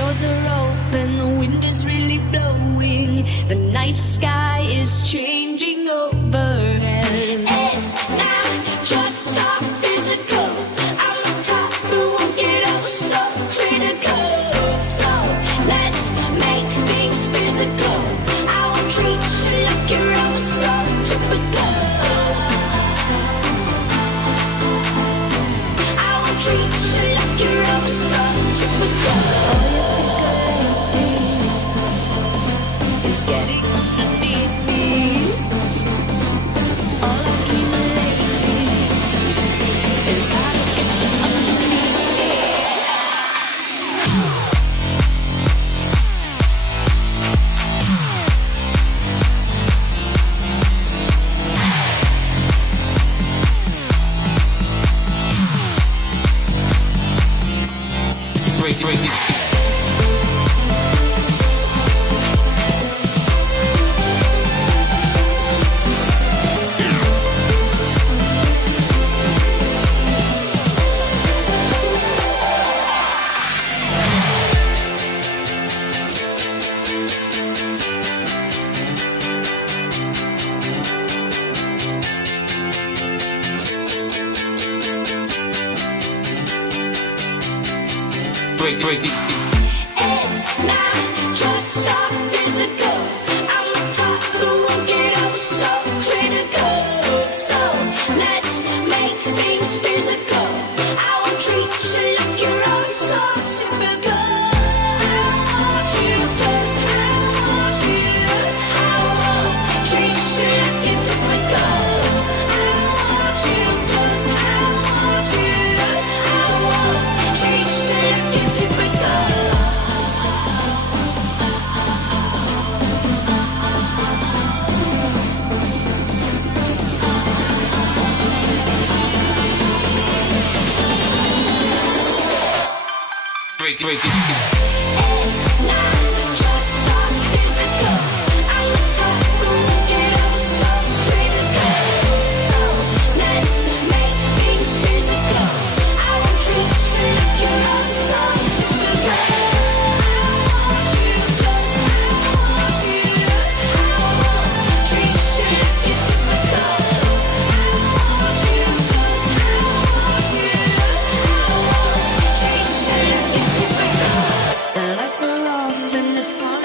doors are open, the wind is really blowing. The night sky is changing overhead. It's not just our physical. I'm the top, but won't get so critical. So let's make things physical. I will treat you like you're so typical. I will treat you like you're so typical. Break Break break it. It's not just our physical. I'm the top, but won't get oh so critical. So let's Break it, break it. It's not sorry